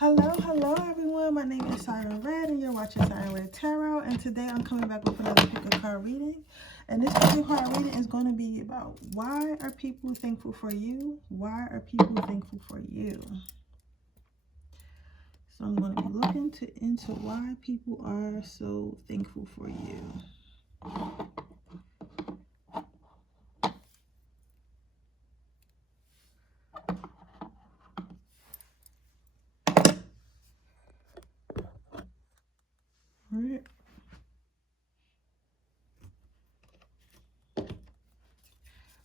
Hello everyone. My name is Siren Red and you're watching Siren Red Tarot. And today I'm coming back with another pick a card reading. And this pick a card reading is going to be about why are people thankful for you? Why are people thankful for you? So I'm going to be looking into why people are so thankful for you. Right.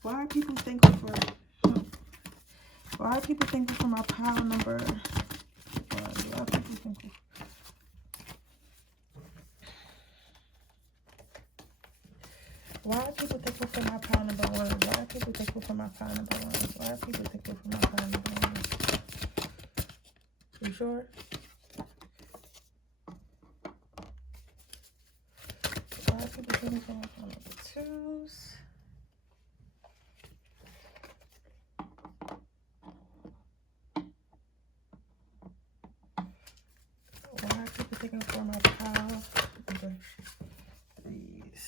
Why are people thankful for? Why are people thankful for my pile number? Why are people thankful? Why are people thankful for my pile number one? Why are people thankful for my pile number one? Why are people thankful for my pile number one? You sure? Why are people thankful for my pile number twos? Why are people thankful for my pile number threes?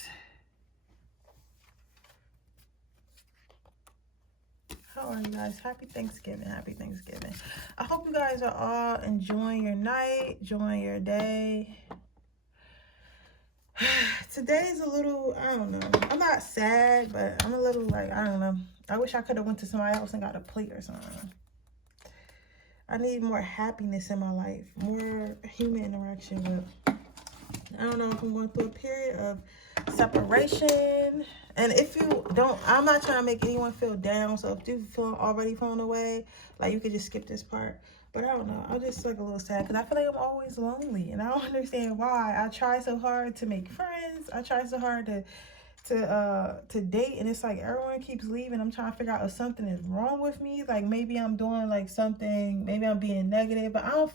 How are you guys? Happy Thanksgiving. Happy Thanksgiving. I hope you guys are all enjoying your night, enjoying your day. Today's a little, I don't know. I'm not sad, but I'm a little like, I don't know. I wish I could have went to somebody else and got a plate or something. I need more happiness in my life, more human interaction with. I don't know if I'm going through a period of separation. And if you don't, I'm not trying to make anyone feel down. So if you feel already feeling away, like you could just skip this part. But I don't know. I'm just like a little sad because I feel like I'm always lonely. And I don't understand why. I try so hard to make friends. I try so hard to date, and it's like everyone keeps leaving. I'm trying to figure out if something is wrong with me, like maybe I'm doing like something, maybe I'm being negative, but I don't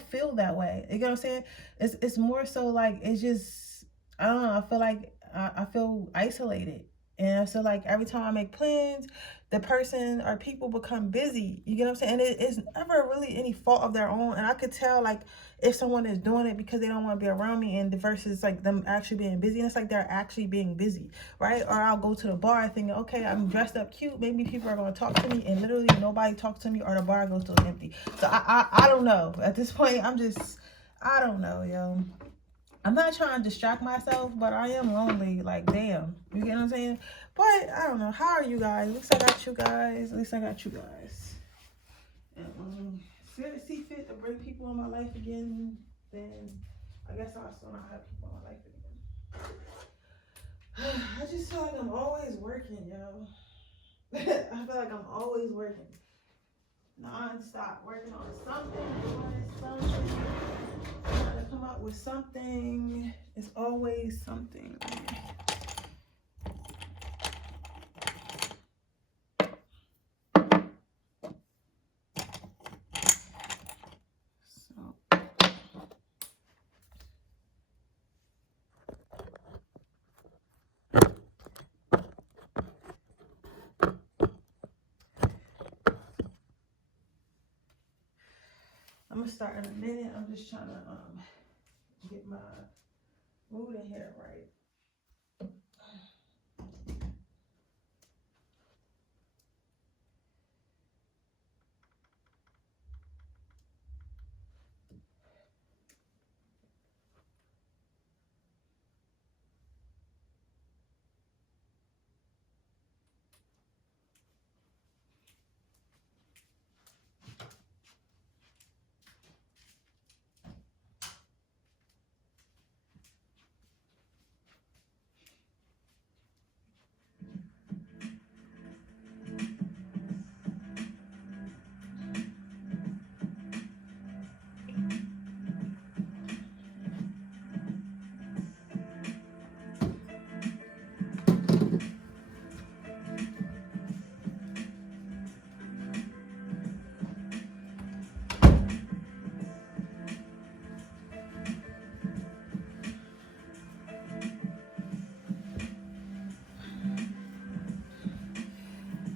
feel that way. You get what I'm saying? It's more so like it's just, I don't know, I feel like I feel isolated, and I feel like every time I make plans, the person or people become busy. You get what I'm saying? And it's never really any fault of their own, and I could tell like if someone is doing it because they don't want to be around me, and versus like them actually being busy, and it's like they're actually being busy, right? Or I'll go to the bar thinking, okay, I'm dressed up cute, maybe people are going to talk to me, and literally nobody talks to me, or the bar goes to empty. So I don't know. At this point, I don't know, yo. I'm not trying to distract myself, but I am lonely. Like, damn. You get what I'm saying? But I don't know. How are you guys? At least I got you guys. At least I got you guys. And see fit to bring people in my life again, then I guess I'll still not have people in my life again. I just feel like I'm always working, yo. I feel like I'm always working. Non-stop working on something, doing something, trying to come up with something. It's always something. I'm gonna start in a minute. I'm just trying to get my mood in here right.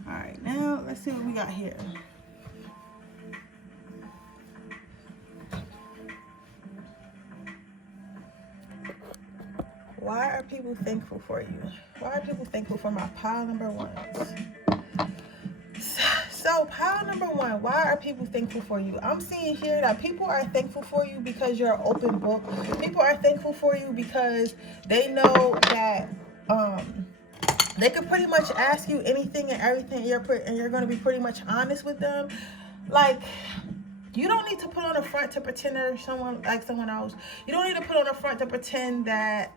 All right, now let's see what we got here. Why are people thankful for you? Why are people thankful for my pile number one? So pile number one, why are people thankful for you? I'm seeing here that people are thankful for you because you're an open book. People are thankful for you because they know that they can pretty much ask you anything and everything, and you're going to be pretty much honest with them. Like, you don't need to put on a front to pretend they're someone else. You don't need to put on a front to pretend that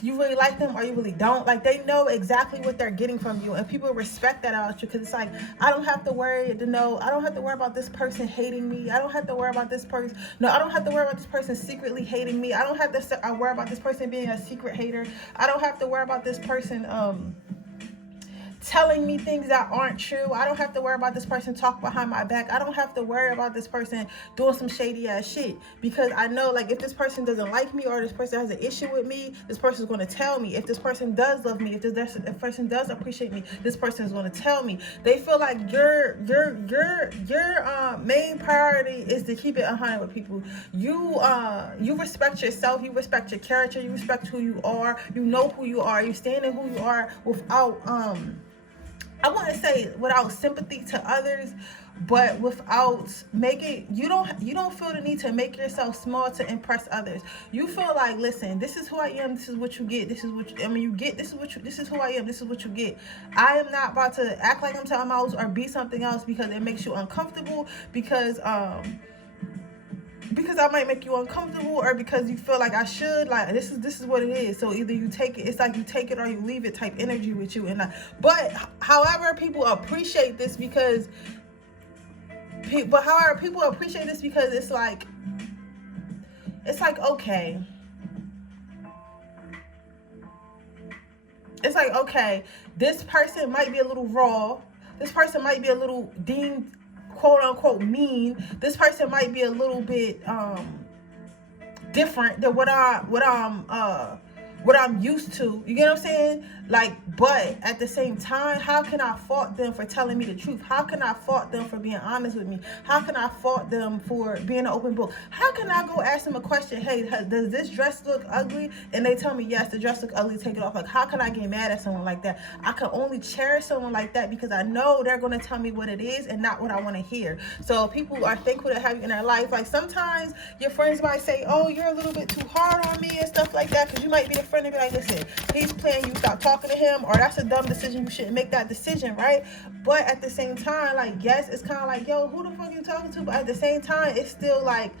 you really like them or you really don't. Like, they know exactly what they're getting from you, and people respect that about you, because it's like, I don't have to worry about this person hating me. I don't have to worry about this person. No, I don't have to worry about this person secretly hating me. I don't have to worry about this person being a secret hater. I don't have to worry about this person telling me things that aren't true. I don't have to worry about this person talk behind my back. I don't have to worry about this person doing some shady ass shit, because I know, like, if this person doesn't like me or this person has an issue with me, this person's going to tell me. If this person does love me, if this person does appreciate me, this person is going to tell me. They feel like your main priority is to keep it 100 with people. You respect yourself, you respect your character, you respect who you are, you know who you are, you stand in who you are without I want to say without sympathy to others, but without making, you don't feel the need to make yourself small to impress others. You feel like, listen, this is who I am, this is what you get, this is what you get, this is who I am, this is what you get. I am not about to act like I'm something else or be something else because it makes you uncomfortable, because I might make you uncomfortable, or because you feel like I should. Like, this is what it is. So either you take it, it's like you take it or you leave it type energy with you. But however, people appreciate this because it's like okay. It's like, okay, this person might be a little raw. This person might be a little deemed quote unquote mean. This person might be a little bit different than what I'm used to. You get what I'm saying? Like, but at the same time, how can I fault them for telling me the truth? How can I fault them for being honest with me? How can I fault them for being an open book? How can I go ask them a question? Hey, does this dress look ugly? And they tell me, yes, the dress look ugly, take it off. Like, how can I get mad at someone like that? I can only cherish someone like that because I know they're going to tell me what it is and not what I want to hear. So people are thankful to have you in their life. Like, sometimes your friends might say, oh, you're a little bit too hard on me and stuff like that, because you might be the friend and be like, listen, he's playing you, stop talking to him, or that's a dumb decision, you shouldn't make that decision, right? But at the same time, like, yes, it's kind of like, yo, who the fuck are you talking to? But at the same time, it's still like,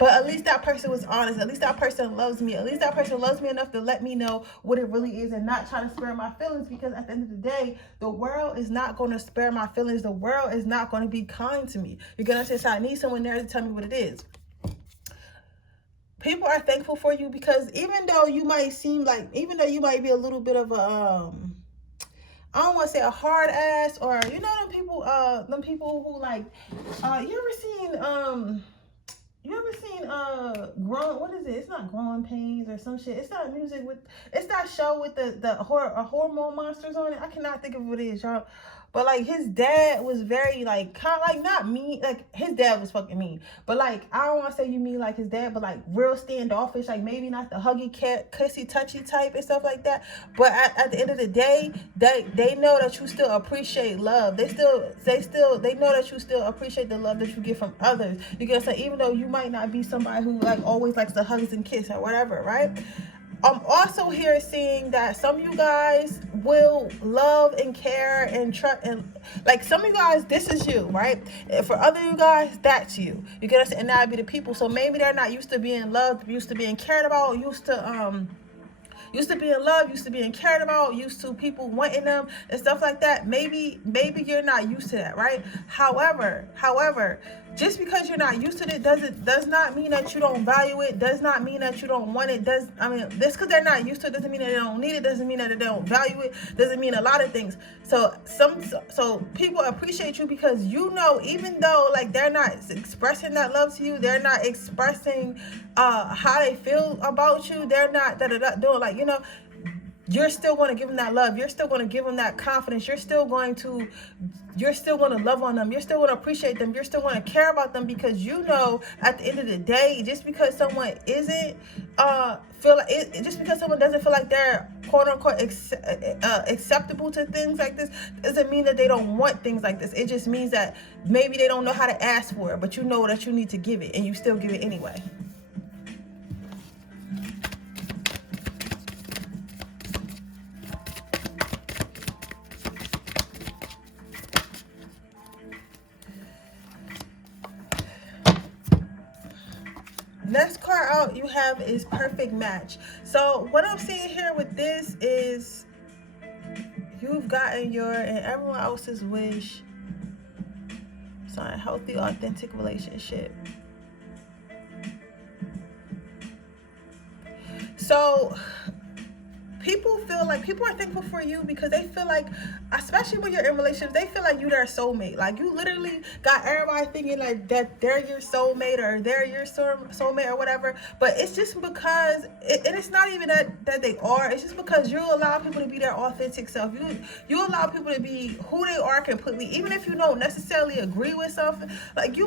but at least that person was honest. At least that person loves me. At least that person loves me enough to let me know what it really is and not try to spare my feelings, because at the end of the day, the world is not going to spare my feelings. The world is not going to be kind to me. You're going to say, so I need someone there to tell me what it is. People are thankful for you because even though you might be a little bit of a, I don't want to say a hard ass, or, you know, them people who like, you ever seen what is it? It's not Growing Pains or some shit. It's that show with the hormone monsters on it. I cannot think of what it is, y'all. But like, his dad was very like, kind of like, not mean, like his dad was fucking mean, but like, I don't want to say you mean like his dad, but like real standoffish, like maybe not the huggy cat, kissy touchy type and stuff like that. But at the end of the day, they know that you still appreciate love. They know that you still appreciate the love that you get from others. You get what I'm saying? Even though you might not be somebody who like always likes the hugs and kiss or whatever, right? I'm also here seeing that some of you guys will love and care and trust, and like some of you guys, this is you, right? And for other you guys, that's you. You get us, and that'd be the people. So maybe they're not used to being loved, used to being cared about, used to being loved, used to being cared about, used to people wanting them and stuff like that. Maybe you're not used to that, right? However, just because you're not used to it does not mean that you don't value it, does not mean that you don't want it. Just because they're not used to it doesn't mean that they don't need it, doesn't mean that they don't value it, doesn't mean a lot of things. So people appreciate you because, you know, even though like they're not expressing that love to you, they're not expressing how they feel about you, they're not doing, like, you know, you're still going to give them that love. You're still going to give them that confidence. You're still going to love on them. You're still going to appreciate them. You're still going to care about them, because you know at the end of the day, just because someone isn't feel like it, just because someone doesn't feel like they're quote unquote acceptable to things like this, doesn't mean that they don't want things like this. It just means that maybe they don't know how to ask for it, but you know that you need to give it, and you still give it anyway. Next card out you have is perfect match. So what I'm seeing here with this is you've gotten your and everyone else's wish. It's a healthy, authentic relationship. So people feel like people are thankful for you because they feel like, especially when you're in relationships, they feel like you're their soulmate. Like you literally got everybody thinking like that they're your soulmate or they're your soulmate or whatever. But it's just because, and it's not even that they are. It's just because you allow people to be their authentic self. You allow people to be who they are completely, even if you don't necessarily agree with something. Like they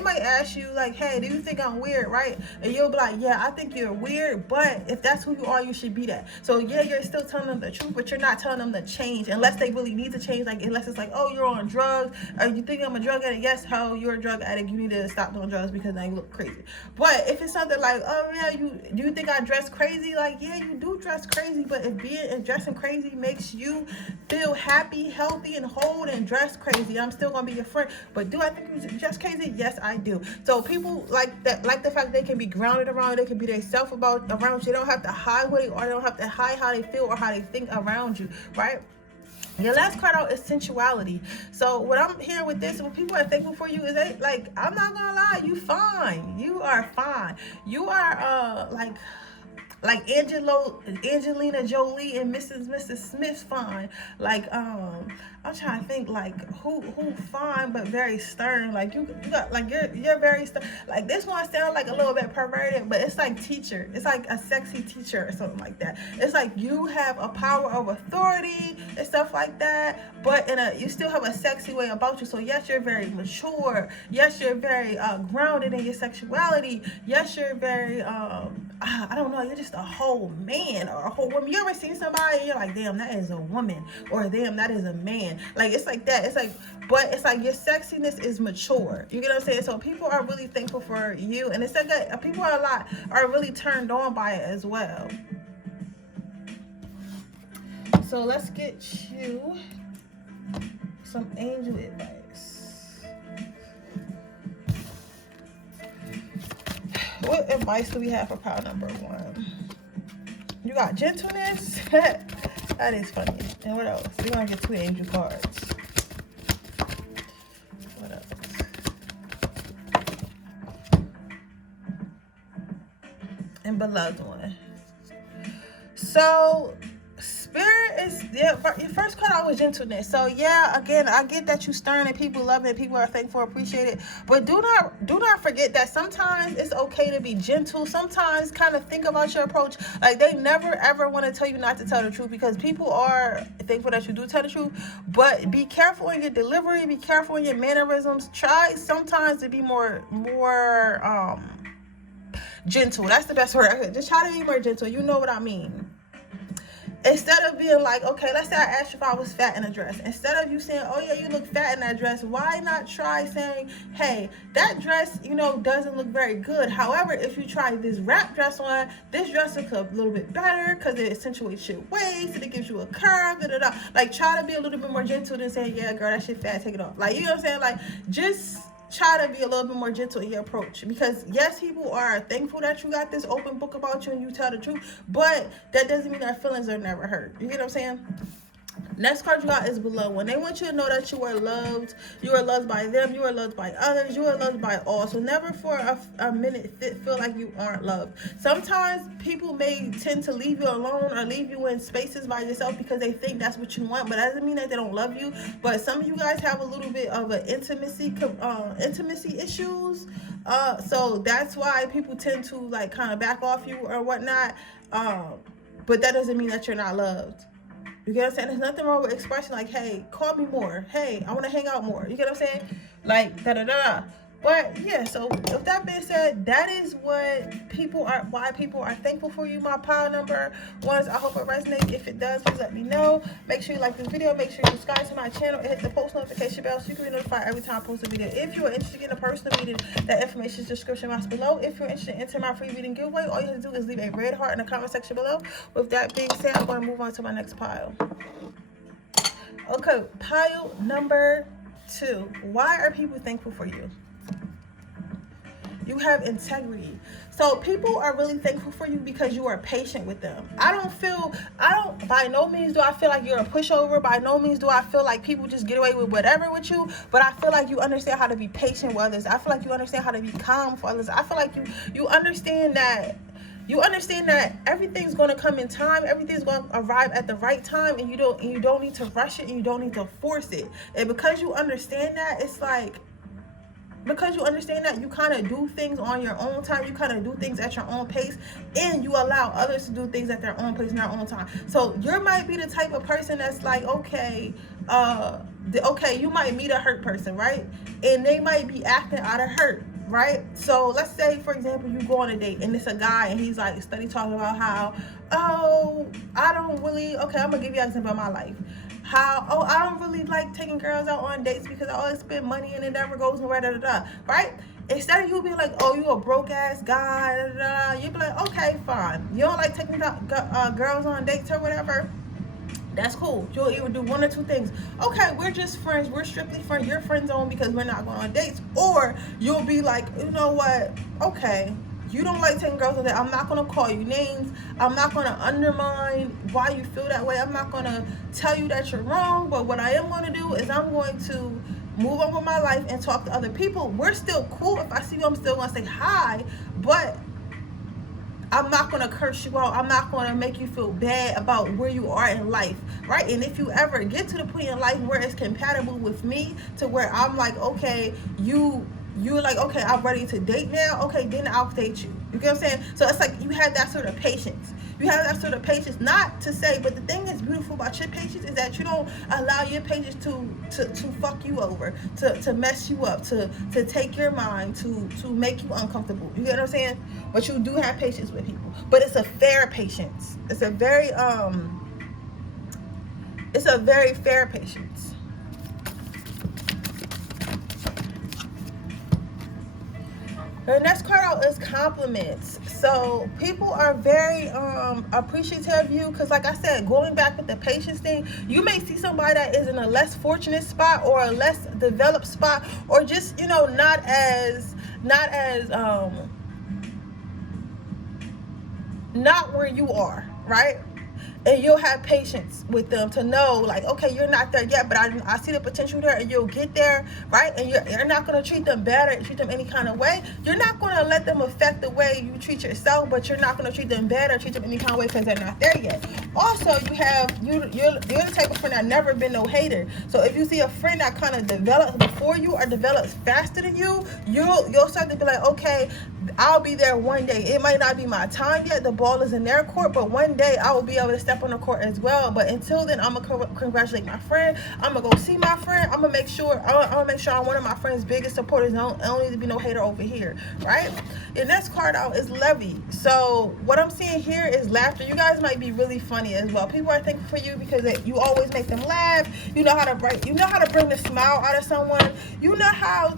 might ask you like, hey, do you think I'm weird, right? And you'll be like, yeah, I think you're weird, but if that's who you are, you should be that. So yeah, you're still telling them the truth, but you're not telling them to change unless they really need to change. Like unless it's like, oh, you're on drugs, or you think I'm a drug addict. Yes, how you're a drug addict, you need to stop doing drugs because now you look crazy. But if it's something like, oh yeah, do you think I dress crazy? Like yeah, you do dress crazy, but if dressing crazy makes you feel happy, healthy, and whole, and dress crazy, I'm still gonna be your friend. But do I think you dress crazy? Yes, I do. So people like that, like the fact they can be grounded around you, they can be themselves around you. They don't have to hide who they are. They don't have to hide how they feel or how they think around you, right? Your last card out is sensuality. So what I'm hearing with this, when people are thankful for you, is they like, I'm not gonna lie, you fine. You are fine. You are like Angelina Jolie and Mrs. Smith fine. Like I'm trying to think like who fine but very stern. Like you got like you're very stern. Like this one sounds like a little bit perverted, but it's like teacher. It's like a sexy teacher or something like that. It's like you have a power of authority and stuff like that, but you still have a sexy way about you. So yes, you're very mature. Yes, you're very grounded in your sexuality. Yes, you're very I don't know, you're just a whole man or a whole woman. You ever seen somebody and you're like, damn, that is a woman, or damn, that is a man. Like it's like that. It's like, but it's like your sexiness is mature. You get what I'm saying? So people are really thankful for you, and it's like that people are really turned on by it as well. So let's get you some angel advice. What advice do we have for pile number 1? You got gentleness. That is funny. And what else? We're gonna get 2 angel cards. What else? And beloved one. So spirit is, yeah, your first card out was gentleness. So yeah, again, I get that you stern and people love it, people are thankful, appreciate it, but do not forget that sometimes it's okay to be gentle. Sometimes kind of think about your approach. Like they never ever want to tell you not to tell the truth, because people are thankful that you do tell the truth, but be careful in your delivery, be careful in your mannerisms. Try sometimes to be more gentle. That's the best word. Just try to be more gentle. You know what I mean? Instead of being like, okay, let's say I asked you if I was fat in a dress. Instead of you saying, oh yeah, you look fat in that dress, why not try saying, hey, that dress, doesn't look very good. However, if you try this wrap dress on, this dress looks a little bit better because it accentuates your waist and it gives you a curve. Like try to be a little bit more gentle than saying, yeah, girl, that shit fat, take it off. Like, you know what I'm saying? Like, just try to be a little bit more gentle in your approach, because yes, people are thankful that you got this open book about you and you tell the truth, but that doesn't mean their feelings are never hurt. You get what I'm saying? Next card you got is below one. They want you to know that you are loved. You are loved by them. You are loved by others. You are loved by all. So never for a minute feel like you aren't loved. Sometimes people may tend to leave you alone or leave you in spaces by yourself because they think that's what you want, but that doesn't mean that they don't love you. But some of you guys have a little bit of an intimacy issues. So that's why people tend to like kind of back off you or whatnot. but that doesn't mean that you're not loved. You get what I'm saying? There's nothing wrong with expressing like, hey, call me more. Hey, I want to hang out more. You get what I'm saying? Like, da-da-da-da. But yeah, so with that being said, that is why people are thankful for you. My pile number ones, I hope it resonates. If it does, please let me know. Make sure you like this video. Make sure you subscribe to my channel and hit the post notification bell so you can be notified every time I post a video. If you are interested in a personal reading, that information is description box below. If you're interested in entering my free reading giveaway, all you have to do is leave a red heart in the comment section below. With that being said, I'm going to move on to my next pile. Okay, pile number 2. Why are people thankful for you? You have integrity. So people are really thankful for you because you are patient with them. By no means do I feel like you're a pushover. By no means do I feel like people just get away with whatever with you. But I feel like you understand how to be patient with others. I feel like you understand how to be calm for others. I feel like you understand that. You understand that everything's going to come in time. Everything's going to arrive at the right time, and you don't need to rush it, and you don't need to force it. And because you understand that, it's like, because you understand that, you kind of do things on your own time. You kind of do things at your own pace, and you allow others to do things at their own pace and their own time. So you might be the type of person that's like, okay, you might meet a hurt person, right? And they might be acting out of hurt, right? So let's say, for example, you go on a date and it's a guy and he's like steady talking about how, I'm gonna give you an example of my life. I don't really like taking girls out on dates because I always spend money and it never goes nowhere, right? Instead of you being like, oh, you a broke ass guy, you be like, okay, fine. You don't like taking girls on dates or whatever. That's cool. You'll either do one or two things. Okay, we're just friends. We're strictly friends. You're friend zone because we're not going on dates. Or you'll be like, you know what? Okay, you don't like taking girls on dates. I'm not going to call you names. I'm not going to undermine why you feel that way. I'm not going to tell you that you're wrong. But what I am going to do is I'm going to move on with my life and talk to other people. We're still cool. If I see you, I'm still going to say hi. But I'm not going to curse you out. I'm not going to make you feel bad about where you are in life, right? And if you ever get to the point in life where it's compatible with me to where I'm like, okay, you're like, okay, I'm ready to date now. Okay, then I'll date you. You get what I'm saying? So it's like you have that sort of patience. You have that sort of patience, not to say, but the thing that's beautiful about your patience is that you don't allow your patience to fuck you over, to mess you up, to take your mind, to make you uncomfortable. You get what I'm saying? But you do have patience with people. But it's a fair patience. It's a very fair patience. The next card out is compliments. So people are very appreciative of you because, like I said, going back with the patience thing, you may see somebody that is in a less fortunate spot or a less developed spot, or just, not where you are, right? And you'll have patience with them to know, like, okay, you're not there yet, but I see the potential there, and you'll get there, right? And you're not going to treat them bad or treat them any kind of way. You're not going to let them affect the way you treat yourself, but you're not going to treat them bad or treat them any kind of way because they're not there yet. Also, you're the type of friend that never been no hater. So if you see a friend that kind of develops before you or develops faster than you, you'll start to be like, okay, I'll be there one day. It might not be my time yet. The ball is in their court, but one day I will be able to step on the court as well. But until then, I'm gonna congratulate my friend. I'm gonna go see my friend. I'm gonna make sure I'm one of my friend's biggest supporters. I don't need to be no hater over here, right? The next card out is levy. So what I'm seeing here is laughter. You guys might be really funny as well. People are thankful for you because you always make them laugh. You know how to bring the smile out of someone. You know how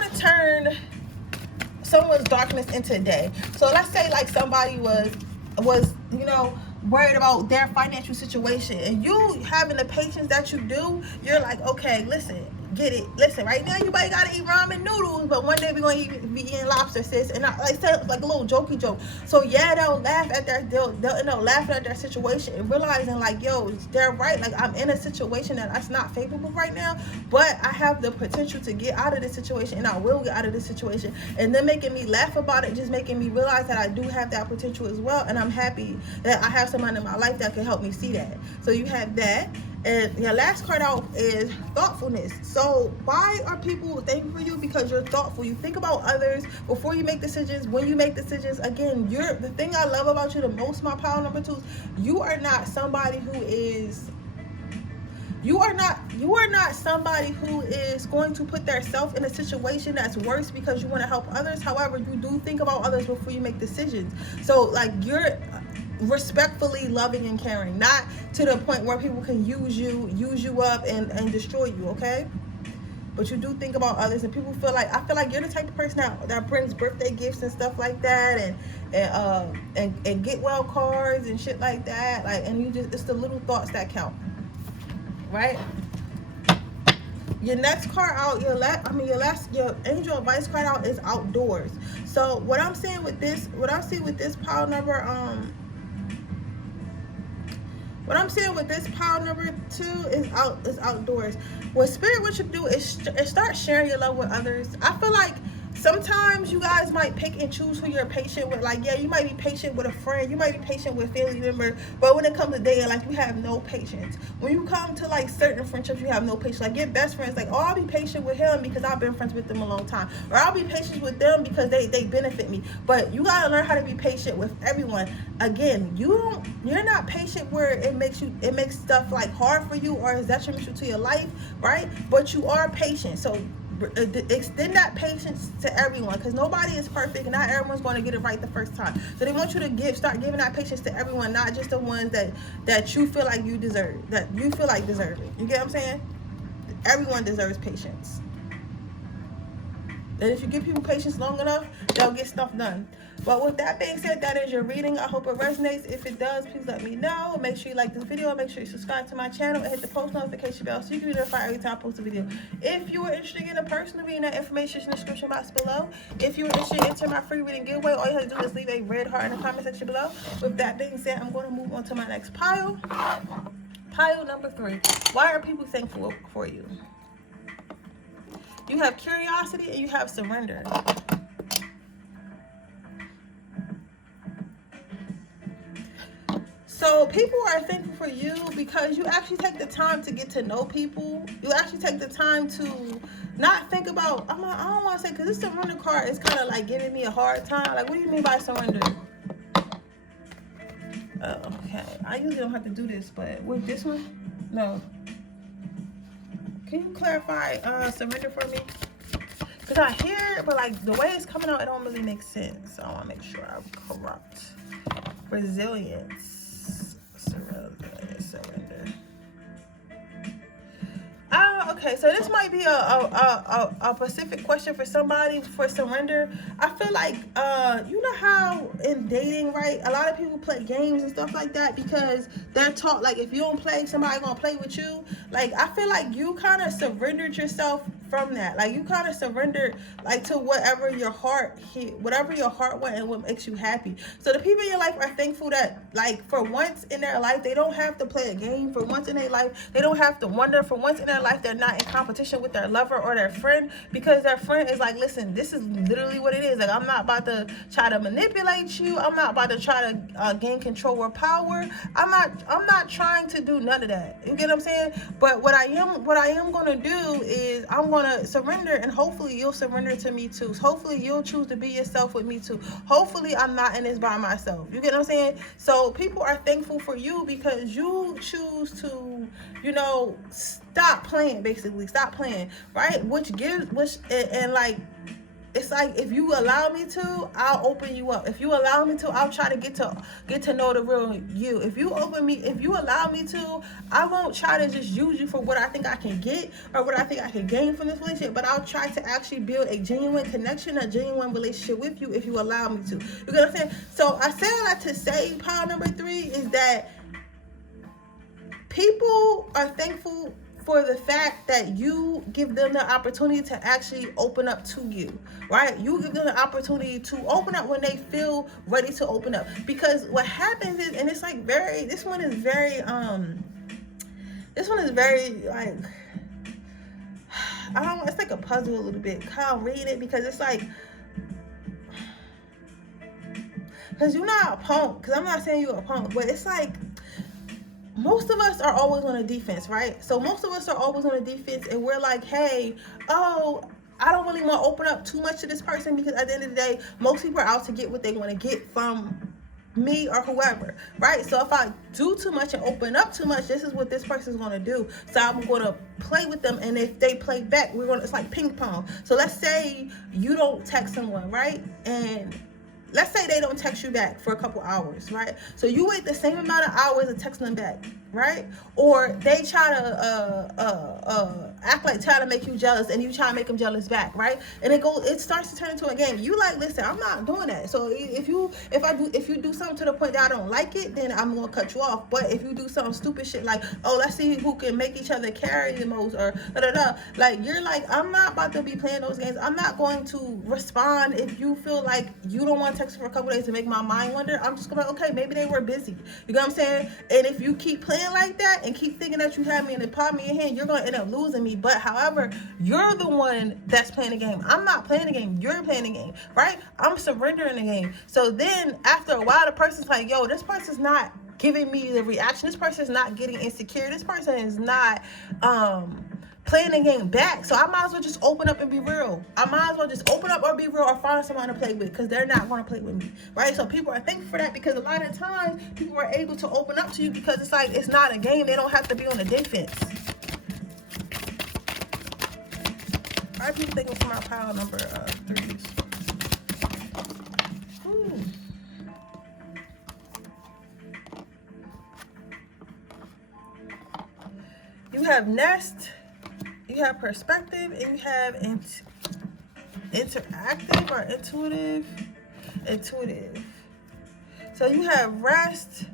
to turn someone's darkness into day. So let's say like somebody was worried about their financial situation, and you having the patience that you do, you're like, okay, listen, get it. Listen, right now you might gotta eat ramen noodles, but one day we're gonna be eating lobster, sis. And I said like a little jokey joke. So yeah, they'll end up laughing at their situation and realizing like, yo, they're right. Like I'm in a situation that's not favorable right now, but I have the potential to get out of this situation, and I will get out of this situation. And then making me laugh about it, just making me realize that I do have that potential as well. And I'm happy that I have someone in my life that can help me see that. So you have that. And your last card out is thoughtfulness. So why are people thankful for you? Because you're thoughtful. You think about others before you make decisions. When you make decisions, again, you're the thing I love about you the most, my pile number 2, you are not somebody who is you are not somebody who is going to put themselves in a situation that's worse because you want to help others. However, you do think about others before you make decisions. So like, you're respectfully loving and caring, not to the point where people can use you up and destroy you, okay? But you do think about others, and people feel like, I feel like you're the type of person that brings birthday gifts and stuff like that, and get well cards and shit like that, like, and you just, it's the little thoughts that count, right? Your next card out, your angel advice card out is outdoors. So what I'm saying with this, what I see with this pile number, what I'm saying with this pile number 2 is outdoors. What Spirit wants you to do is start sharing your love with others. I feel like sometimes you guys might pick and choose who you're patient with. Like, yeah, you might be patient with a friend, you might be patient with a family member, but when it comes to dating, like, you have no patience. When you come to like certain friendships, you have no patience. Like, your best friends, like, oh, I'll be patient with him because I've been friends with them a long time, or I'll be patient with them because they benefit me. But you gotta learn how to be patient with everyone. Again, you're not patient where it makes stuff like hard for you or is detrimental to your life, right? But you are patient. So extend that patience to everyone, because nobody is perfect and not everyone's going to get it right the first time. So they want you to start giving that patience to everyone, not just the ones that you feel like you deserve, that you feel like deserve it. You get what I'm saying? Everyone deserves patience. And if you give people patience long enough, they'll get stuff done. But with that being said, that is your reading. I hope it resonates. If it does, please let me know. Make sure you like this video. Make sure you subscribe to my channel and hit the post notification bell so you can be notified every time I post a video. If you are interested in a personal reading, that information is in the description box below. If you are interested in entering my free reading giveaway, all you have to do is leave a red heart in the comment section below. With that being said, I'm going to move on to my next pile. Pile number 3. Why are people thankful for you? You have curiosity and you have surrender. So people are thankful for you because you actually take the time to get to know people. You actually take the time to not think about, I don't want to say, because this surrender card is kind of like giving me a hard time. Like, what do you mean by surrender? Okay, I usually don't have to do this, but with this one, no. Can you clarify surrender for me? Because I hear it, but like the way it's coming out, it don't really make sense. So I want to make sure I'm correct. Resilience. Surrender. Okay, so this might be a specific question for somebody for surrender. I feel like, you know how in dating, right, a lot of people play games and stuff like that because they're taught, like, if you don't play, somebody gonna play with you. Like, I feel like you kind of surrendered yourself from that. Like, you kind of surrendered, like, to whatever your heart went and what makes you happy. So the people in your life are thankful that, like, for once in their life, they don't have to play a game. For once in their life, they don't have to wonder. For once in their life, they're not in competition with their lover or their friend, because their friend is like, listen, this is literally what it is. Like, I'm not about to try to manipulate you. I'm not about to try to gain control or power. I'm not trying to do none of that. You get what I'm saying? But what I am going to do is I'm going to surrender, and hopefully you'll surrender to me too. Hopefully you'll choose to be yourself with me too. Hopefully I'm not in this by myself. You get what I'm saying? So people are thankful for you because you choose to, you know, stop playing, basically. Stop playing, right? And like, it's like, if you allow me to, I'll open you up. If you allow me to, I'll try to get to know the real you. If you allow me to, I won't try to just use you for what I think I can get or what I think I can gain from this relationship, but I'll try to actually build a genuine connection, a genuine relationship with you if you allow me to. You get what I'm saying? So I say all that to say, pile number 3 is that people are thankful for the fact that you give them the opportunity to actually open up to you, right? You give them the opportunity to open up when they feel ready to open up. Because what happens is, and it's like this one is very like, it's like a puzzle a little bit. I'll read it because it's like, because you're not a punk, because I'm not saying you're a punk, but it's like, most of us are always on a defense, right? So most of us are always on a defense, and we're like, hey, oh, I don't really want to open up too much to this person, because at the end of the day, most people are out to get what they want to get from me or whoever, right? So if I do too much and open up too much, this is what this person's going to do. So I'm going to play with them, and if they play back, it's like ping pong. So let's say you don't text someone, right? And let's say they don't text you back for a couple hours, right? So you wait the same amount of hours to text them back, right? Or they try to act like try to make you jealous, and you try to make them jealous back, right? And it starts to turn into a game. You like, listen, I'm not doing that. So if you do something to the point that I don't like it, then I'm gonna cut you off. But if you do something stupid shit like, oh, let's see who can make each other carry the most, or like, you're like, I'm not about to be playing those games. I'm not going to respond if you feel like you don't want to text for a couple days to make my mind wander. I'm just gonna, okay, maybe they were busy. You know what I'm saying? And if you keep playing like that and keep thinking that you have me in the palm of your hand, you're gonna end up losing me. But however, you're the one that's playing the game. I'm not playing the game. You're playing the game, right? I'm surrendering the game. So then after a while, the person's like, yo, this person's not giving me the reaction. This person's not getting insecure. This person is not playing the game back. So I might as well just open up and be real. I might as well just open up or be real, or find someone to play with, because they're not going to play with me, right? So people are thankful for that, because a lot of times people are able to open up to you because it's like, it's not a game. They don't have to be on the defense. I keep thinking for my pile number 3s. You have nest, you have perspective, and you have interactive or intuitive. So you have rest.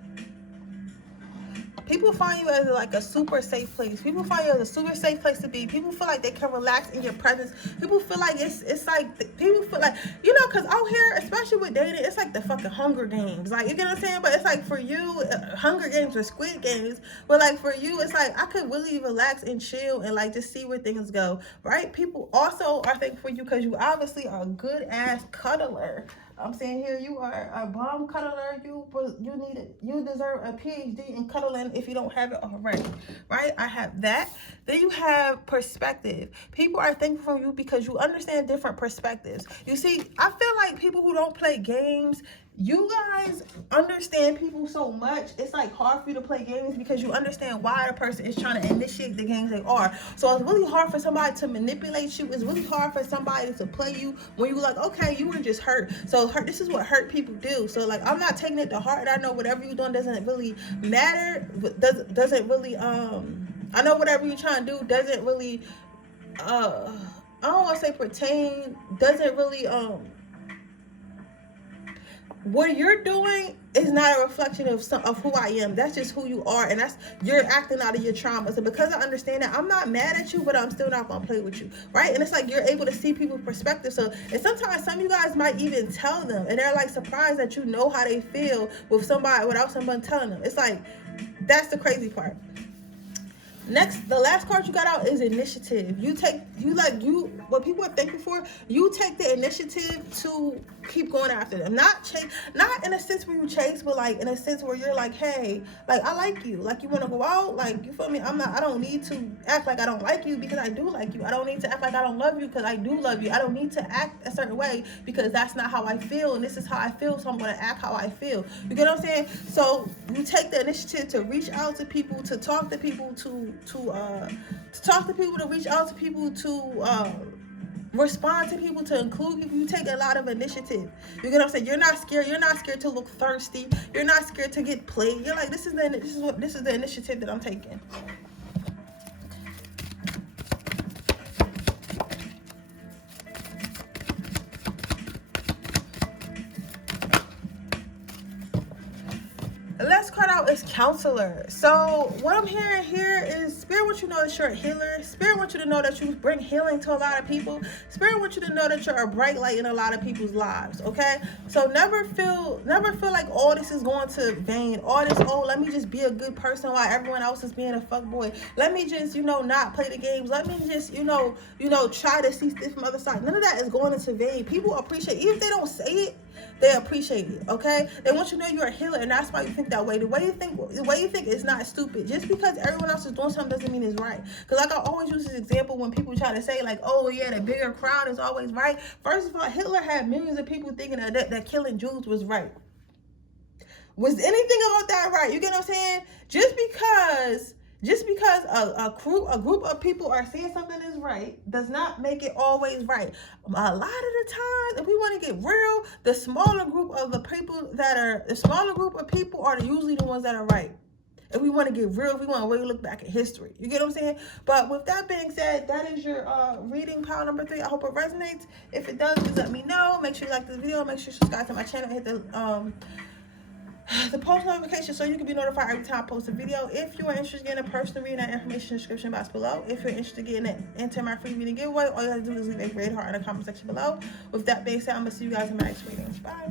People find you as like a super safe place. People find you as a super safe place to be. People feel like they can relax in your presence. People feel like it's like, people feel like, you know, because out here, especially with dating, it's like the fucking Hunger Games. Like, you get what I'm saying? But it's like, for you, Hunger Games or Squid Games. But like, for you, it's like, I could really relax and chill and like just see where things go, right? People also are thankful for you because you obviously are a good ass cuddler. I'm saying here, you are a bomb cuddler. You deserve a PhD in cuddling if you don't have it already, right? I have that. Then you have perspective. People are thankful for you because you understand different perspectives. You see, I feel like people who don't play games, you guys understand people so much, it's like hard for you to play games because you understand why the person is trying to initiate the games they are. So it's really hard for somebody to manipulate you. It's really hard for somebody to play you when you like, okay, you were just hurt. So this is what hurt people do. So like, I'm not taking it to heart. I know whatever you're doing doesn't really matter. Doesn't really, I know whatever you're trying to do doesn't really, I don't want to say pertain, doesn't really, what you're doing is not a reflection of who I am. That's just who you are, and you're acting out of your traumas. And because I understand that, I'm not mad at you, but I'm still not gonna play with you, right? And it's like, you're able to see people's perspective. So, and sometimes some of you guys might even tell them, and they're like surprised that you know how they feel with somebody without someone telling them. It's like, that's the crazy part. Next, the last card you got out is initiative. What people are thankful for, you take the initiative to keep going after them. Not in a sense where you chase, but like in a sense where you're like, hey, like, I like you. Like, you want to go out, like, you feel me? I don't need to act like I don't like you because I do like you. I don't need to act like I don't love you because I do love you. I don't need to act a certain way because that's not how I feel, and this is how I feel, so I'm going to act how I feel. You get what I'm saying? So you take the initiative to reach out to people, to talk to people, to talk to people, to reach out to people, to respond to people, to include people. You take a lot of initiative. You get what I'm saying? You're not scared. You're not scared to look thirsty. You're not scared to get played. You're like, this is the initiative that I'm taking. Let's cut out is counselor. So what I'm hearing here is Spirit wants you to know that you're a healer. Spirit wants you to know that you bring healing to a lot of people. Spirit wants you to know that you're a bright light in a lot of people's lives. Okay, so never feel like all this is going to vain. All this, oh, let me just be a good person while everyone else is being a fuckboy. Let me just, not play the games. Let me just, try to see this from the other side. None of that is going into vain. People appreciate, even if they don't say it, they appreciate it, okay? They want you to know you're a healer, and that's why you think that way. The way you think is not stupid. Just because everyone else is doing something doesn't mean it's right. Because like I always use this example when people try to say like, oh yeah, the bigger crowd is always right. First of all, Hitler had millions of people thinking that killing Jews was right. Was anything about that right? You get what I'm saying? Just because a group of people are saying something is right does not make it always right. A lot of the time, if we want to get real, the smaller group of people are usually the ones that are right. If we want to get real, if we want to really look back at history. You get what I'm saying? But with that being said, that is your reading pile number 3. I hope it resonates. If it does, please let me know. Make sure you like this video. Make sure you subscribe to my channel and hit the post notification so you can be notified every time I post a video. If you are interested in a personal reading, that information in the description box below. If you're interested in enter my free reading giveaway, all you have to do is leave a red heart in the comment section below. With that being said, I'm going to see you guys in my next reading. Bye.